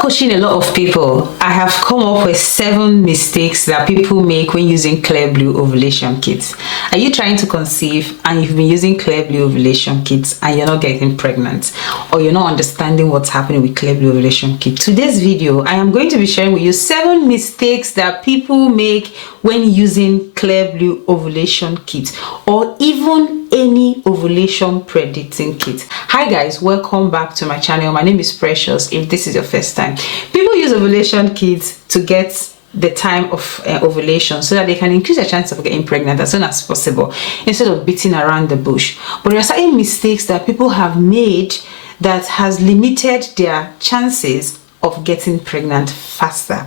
coaching a lot of people, I have come up with 7 mistakes that people make when using Clearblue Ovulation Kits. Are you trying to conceive and you've been using Clearblue Ovulation Kits and you're not getting pregnant, or you're not understanding what's happening with Clearblue Ovulation Kit? Today's video, I am going to be sharing with you 7 mistakes that people make when using Clearblue Ovulation Kit, or even any ovulation predicting kit. Hi guys, welcome back to my channel. My name is Precious. If this is your first time, people use ovulation kits to get the time of ovulation so that they can increase their chance of getting pregnant as soon as possible instead of beating around the bush. But there are certain mistakes that people have made that has limited their chances of getting pregnant faster.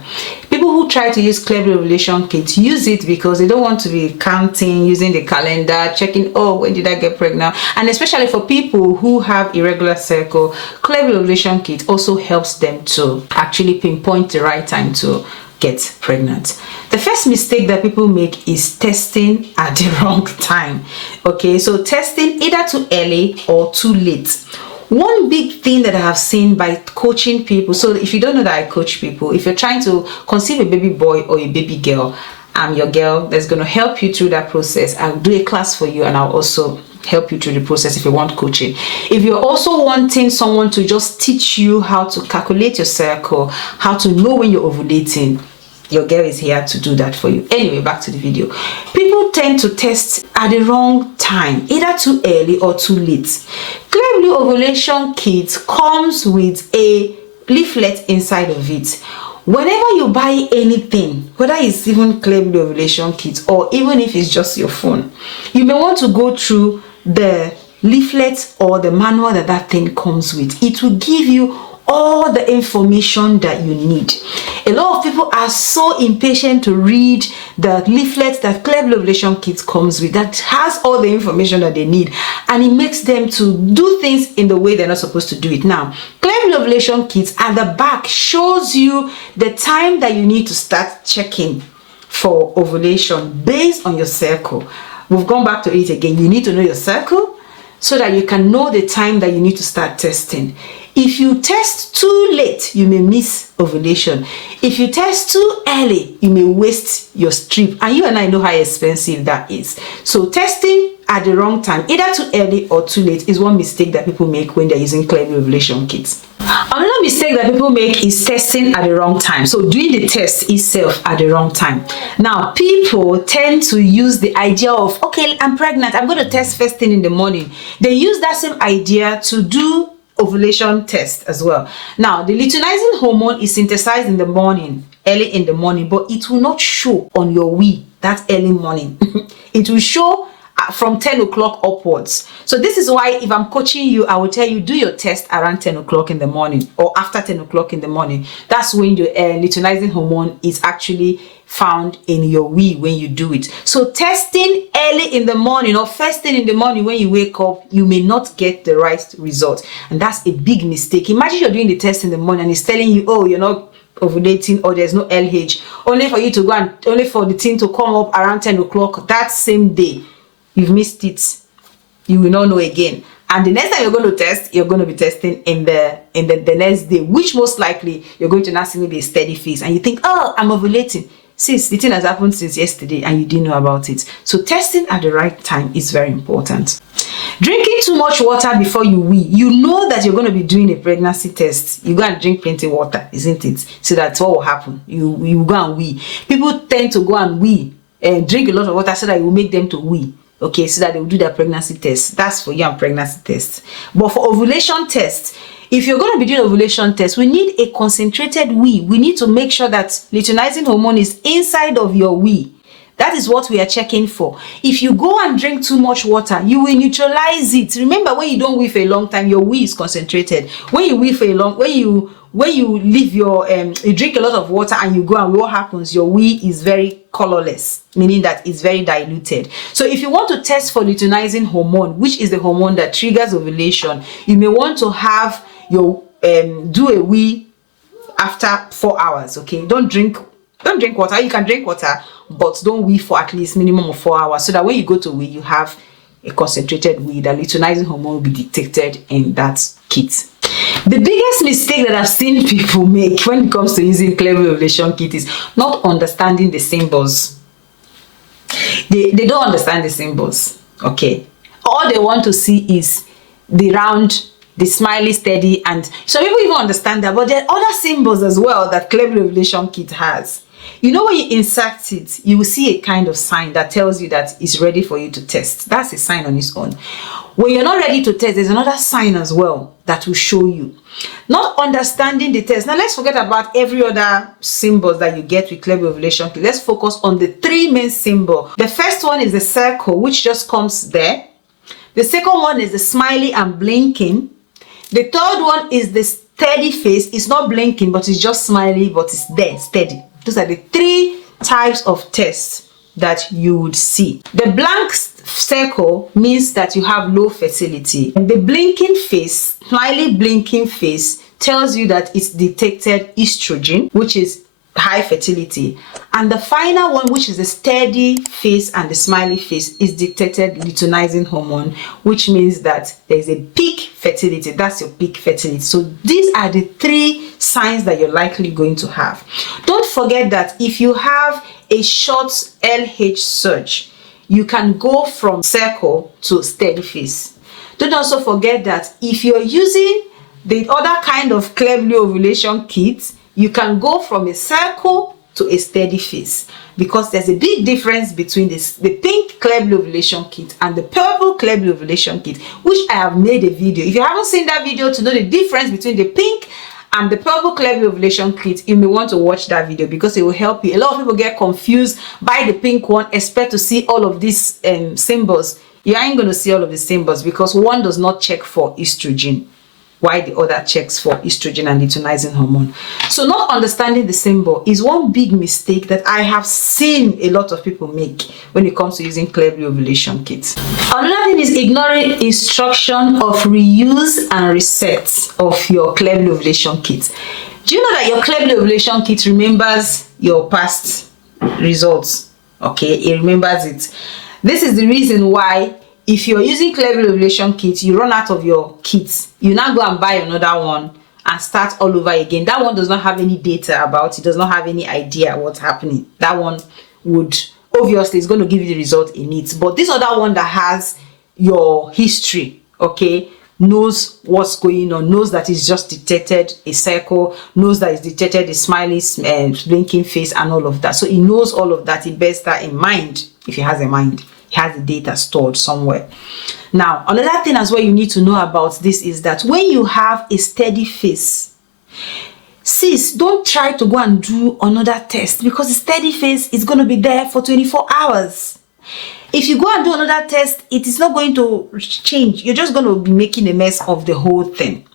People who try to use Clearblue Ovulation Kit use it because they don't want to be counting, using the calendar, checking, oh, when did I get pregnant? And especially for people who have irregular cycle, Clearblue Ovulation Kit also helps them to actually pinpoint the right time to get pregnant. The first mistake that people make is testing at the wrong time. Okay, so testing either too early or too late. One big thing that I have seen by coaching people, so if you don't know that I coach people, if you're trying to conceive a baby boy or a baby girl, I'm your girl that's going to help you through that process. I'll do a class for you and I'll also help you through the process if you want coaching. If you're also wanting someone to just teach you how to calculate your cycle, how to know when you're ovulating, your girl is here to do that for you. Anyway, back to the video. People tend to test at the wrong time, either too early or too late. Clearblue Ovulation Kit comes with a leaflet inside of it. Whenever you buy anything, whether it's even Clearblue Ovulation Kit or even if it's just your phone, you may want to go through the leaflet or the manual that thing comes with. It will give you all the information that you need. A lot of people are so impatient to read the leaflet that Clearblue Ovulation Kit comes with that has all the information that they need, and it makes them to do things in the way they're not supposed to do it. Now, Clearblue Ovulation Kit at the back shows you the time that you need to start checking for ovulation based on your cycle. We've gone back to it again. You need to know your cycle so that you can know the time that you need to start testing. If you test too late, you may miss ovulation. If you test too early, you may waste your strip. And you and I know how expensive that is. So testing at the wrong time, either too early or too late, is one mistake that people make when they're using Clearblue Ovulation Kits. Another mistake that people make is testing at the wrong time. So doing the test itself at the wrong time. Now, people tend to use the idea of, okay, I'm pregnant, I'm going to test first thing in the morning. They use that same idea to do ovulation test as well. Now, the luteinizing hormone is synthesized in the morning, early in the morning, but it will not show on your wee that early morning. It will show from 10 o'clock upwards. So this is why if I'm coaching you, I will tell you do your test around 10 o'clock in the morning or after 10 o'clock in the morning. That's when your luteinizing hormone is actually found in your wee when you do it. So testing early in the morning or first thing in the morning when you wake up, you may not get the right result, and that's a big mistake. Imagine you're doing the test in the morning and it's telling you, oh, you're not ovulating or there's no LH, only for you to go and only for the thing to come up around 10 o'clock that same day. You've missed it. You will not know again. And the next time you're going to test, you're going to be testing in the next day, which most likely you're going to now see maybe a steady phase and you think, oh, I'm ovulating. Since the thing has happened since yesterday and you didn't know about it. So testing at the right time is very important. Drinking too much water before you wee. You know that you're going to be doing a pregnancy test. You go and drink plenty of water, isn't it? So that's what will happen. You go and wee. People tend to go and wee and drink a lot of water so that it will make them to wee. Okay, so that they will do their pregnancy test. That's for your pregnancy test. But for ovulation test, if you're going to be doing ovulation test, we need a concentrated wee. We need to make sure that luteinizing hormone is inside of your wee. That is what we are checking for. If you go and drink too much water, you will neutralize it. Remember, when you don't wee for a long time, your wee is concentrated. When you wee for a long, when you leave your you drink a lot of water and you go and what happens, your wee is very colorless, meaning that it's very diluted. So if you want to test for luteinizing hormone, which is the hormone that triggers ovulation, you may want to have your do a wee after 4 hours. Okay, don't drink water. You can drink water, but don't wee for at least minimum of 4 hours, so that when you go to wee, you have a concentrated wee. The luteinizing hormone will be detected in that kit. The biggest mistake that I've seen people make when it comes to using Clearblue Ovulation Kit is not understanding the symbols. They don't understand the symbols, okay? All they want to see is the round, the smiley, steady, and some people even understand that, but there are other symbols as well that Clearblue Ovulation Kit has. You know, when you insert it, you will see a kind of sign that tells you that it's ready for you to test. That's a sign on its own. When you're not ready to test, there's another sign as well that will show you. Not understanding the test. Now let's forget about every other symbols that you get with Clearblue Ovulation Kit. Let's focus on the three main symbols. The first one is the circle, which just comes there. The second one is the smiley and blinking. The third one is the steady face. It's not blinking, but it's just smiley, but it's there, steady. Those are the three types of tests that you would see. The blank circle means that you have low fertility. And the blinking face, smiley blinking face, tells you that it's detected estrogen, which is high fertility. And the final one, which is the steady face and the smiley face, is detected luteinizing hormone, which means that there's a peak fertility. That's your peak fertility. So these are the three signs that you're likely going to have. Don't forget that if you have a short LH surge, you can go from circle to steady face. Don't also forget that if you're using the other kind of Clearblue Ovulation Kit, you can go from a circle to a steady face, because there's a big difference between the pink Clearblue Ovulation Kit and the purple Clearblue Ovulation Kit, which I have made a video. If you haven't seen that video to know the difference between the pink and the purple Clearblue Ovulation Kit, you may want to watch that video because it will help you. A lot of people get confused by the pink one, expect to see all of these symbols. You ain't going to see all of the symbols because one does not check for estrogen, while the other checks for estrogen and luteinizing hormone. So not understanding the symbol is one big mistake that I have seen a lot of people make when it comes to using Clearblue Ovulation Kits. Another thing is ignoring instruction of reuse and reset of your Clearblue Ovulation Kit. Do you know that your Clearblue Ovulation Kit remembers your past results? Okay, it remembers it. This is the reason why if you're using Clearblue Ovulation Kit, you run out of your kits, you now go and buy another one and start all over again. That one does not have any data about it, does not have any idea what's happening. That one would, obviously, it's going to give you the result it needs. But this other one that has your history, okay, knows what's going on, knows that it's just detected a circle, knows that it's detected a smiley, blinking face and all of that. So it knows all of that. It bears that in mind if it has a mind. Has the data stored somewhere. Now, another thing as well you need to know about this is that when you have a steady face, sis, don't try to go and do another test because the steady face is going to be there for 24 hours. If you go and do another test, it is not going to change. You're just going to be making a mess of the whole thing.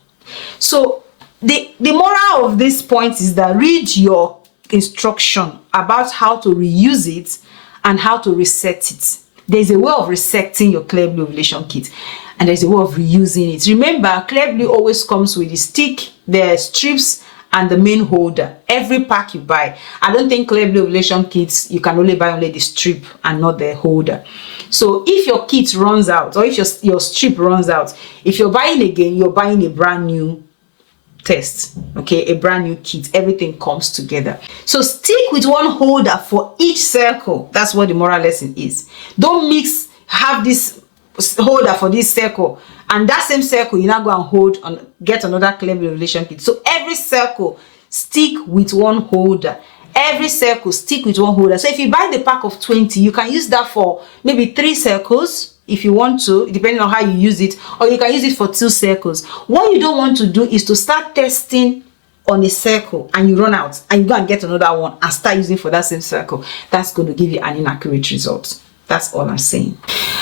So the moral of this point is that read your instruction about how to reuse it and how to reset it. There's a way of resetting your Clearblue Ovulation Kit and there's a way of reusing it. Remember, Clearblue always comes with the stick, the strips, and the main holder. Every pack you buy. I don't think Clearblue Ovulation Kits, you can only buy only the strip and not the holder. So if your kit runs out or if your strip runs out, if you're buying again, you're buying a brand new test, okay, a brand new kit. Everything comes together. So stick with one holder for each circle. That's what the moral lesson is. Don't mix, have this holder for this circle and that same circle you now go and hold on, get another Clearblue Ovulation Kit. So every circle stick with one holder. Every circle stick with one holder. So if you buy the pack of 20, you can use that for maybe 3 circles if you want to, depending on how you use it, or you can use it for 2 circles. What you don't want to do is to start testing on a circle and you run out and you go and get another one and start using for that same circle. That's going to give you an inaccurate result. That's all I'm saying.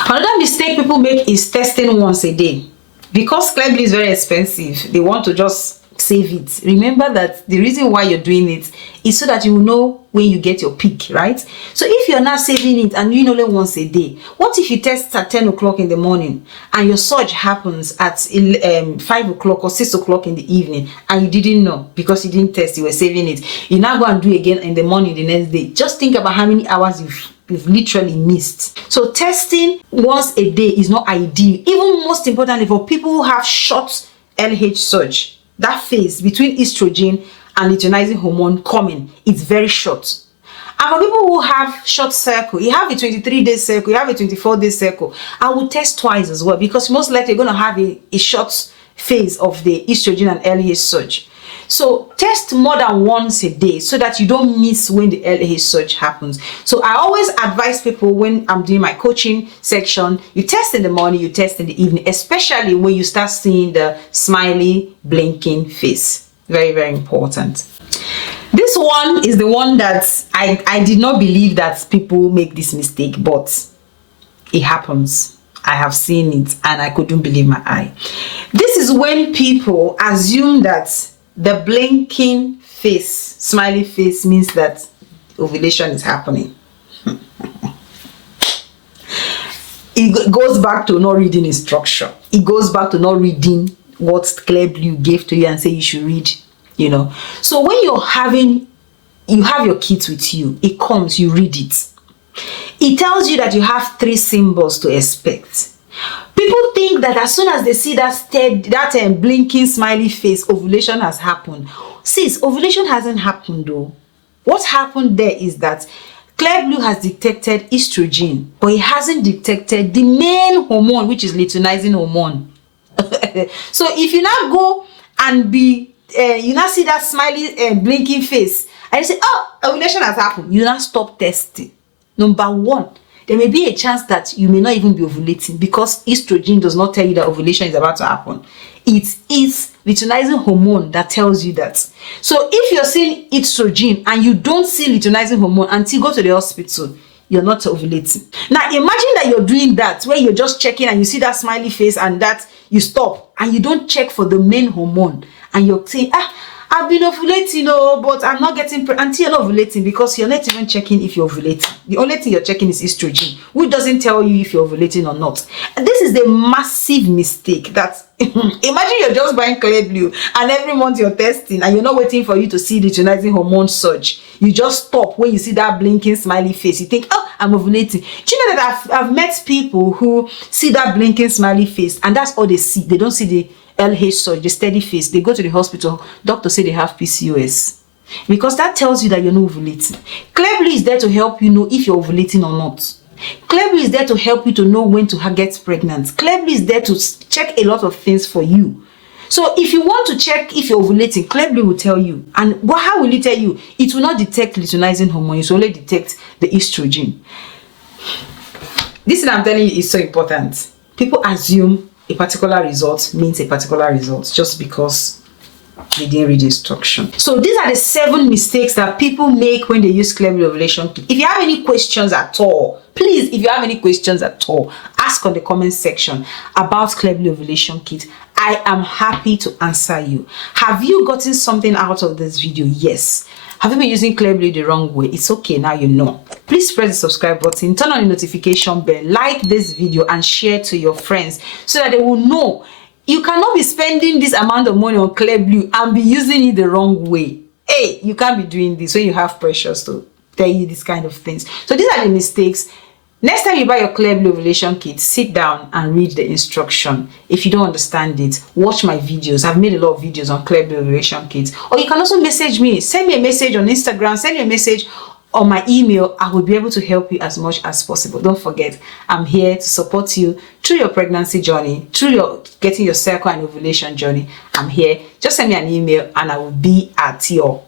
Another mistake people make is testing once a day. Because Clearblue is very expensive, they want to just save it. Remember that the reason why you're doing it is so that you will know when you get your peak, right? So if you're not saving it and doing only once a day, what if you test at 10 o'clock in the morning and your surge happens at 5 o'clock or 6 o'clock in the evening and you didn't know because you didn't test, you were saving it. You now go and do it again in the morning the next day. Just think about how many hours you've literally missed. So testing once a day is not ideal. Even most importantly for people who have short LH surge. that phase between estrogen and luteinizing hormone coming, it's very short. And for people who have short cycle, you have a 23-day cycle, you have a 24-day cycle, I will test twice as well, because most likely you're going to have a short phase of the estrogen and LH surge. So test more than once a day so that you don't miss when the LH surge happens. So I always advise people when I'm doing my coaching section, you test in the morning, you test in the evening, especially when you start seeing the smiley blinking face. Very, very important. This one is the one that I did not believe that people make this mistake, but it happens. I have seen it and I couldn't believe my eye. This is when people assume that the blinking face, smiley face, means that ovulation is happening. It goes back to not reading instruction. It goes back to not reading what Clearblue gave to you and say you should read, you know. So when you have your kit with you, it comes, you read it. It tells you that you have 3 symbols to expect. People think that as soon as they see that blinking smiley face, ovulation has happened. Sis, ovulation hasn't happened though. What happened there is that Clearblue has detected estrogen, but it hasn't detected the main hormone, which is luteinizing hormone. So if you now go and you now see that smiley blinking face, and you say, oh, ovulation has happened, you now stop testing. Number 1, there may be a chance that you may not even be ovulating because estrogen does not tell you that ovulation is about to happen. It is luteinizing hormone that tells you that. So if you're seeing estrogen and you don't see luteinizing hormone until you go to the hospital, you're not ovulating. Now imagine that you're doing that where you're just checking and you see that smiley face and that you stop and you don't check for the main hormone and you're saying, I've been ovulating, but I'm not getting pregnant. Until you're not ovulating, because you're not even checking if you're ovulating. The only thing you're checking is estrogen, which doesn't tell you if you're ovulating or not. And this is the massive mistake that imagine you're just buying Clearblue and every month you're testing and you're not waiting for you to see the luteinizing hormone surge. You just stop when you see that blinking smiley face. You think, oh, I'm ovulating. Do you know that I've met people who see that blinking smiley face and that's all they see? They don't see the LH surge, the steady face. They go to the hospital, doctor say they have PCOS, because that tells you that you're not ovulating. Clearblue is there to help you know if you're ovulating or not. Clearblue is there to help you to know when to get pregnant. Clearblue is there to check a lot of things for you. So if you want to check if you're ovulating, Clearblue will tell you. And how will it tell you? It will not detect luteinizing hormone, it will only detect the estrogen. This thing I'm telling you is so important. People assume a particular result means a particular result just because they didn't read the instruction. So these are the 7 mistakes that people make when they use Clearblue Ovulation Kit. If you have any questions at all, please, if you have any questions at all, ask on the comment section about Clearblue Ovulation Kit. I am happy to answer you. Have you gotten something out of this video? Yes. Have you been using Clearblue the wrong way? It's okay, now you know. Please press the subscribe button, turn on the notification bell, like this video and share to your friends so that they will know you cannot be spending this amount of money on Clearblue and be using it the wrong way. Hey, you can't be doing this when you have pressures to tell you these kind of things. So these are the mistakes. Next time you buy your Clearblue Ovulation Kit, sit down and read the instruction. If you don't understand it, watch my videos. I've made a lot of videos on Clearblue Ovulation Kit. Or you can also message me. Send me a message on Instagram. Send me a message on my email. I will be able to help you as much as possible. Don't forget, I'm here to support you through your pregnancy journey, through your getting your cycle and ovulation journey. I'm here. Just send me an email and I will be at your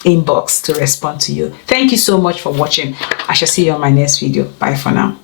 inbox to respond to you. Thank you so much for watching. I shall see you on my next video. Bye for now.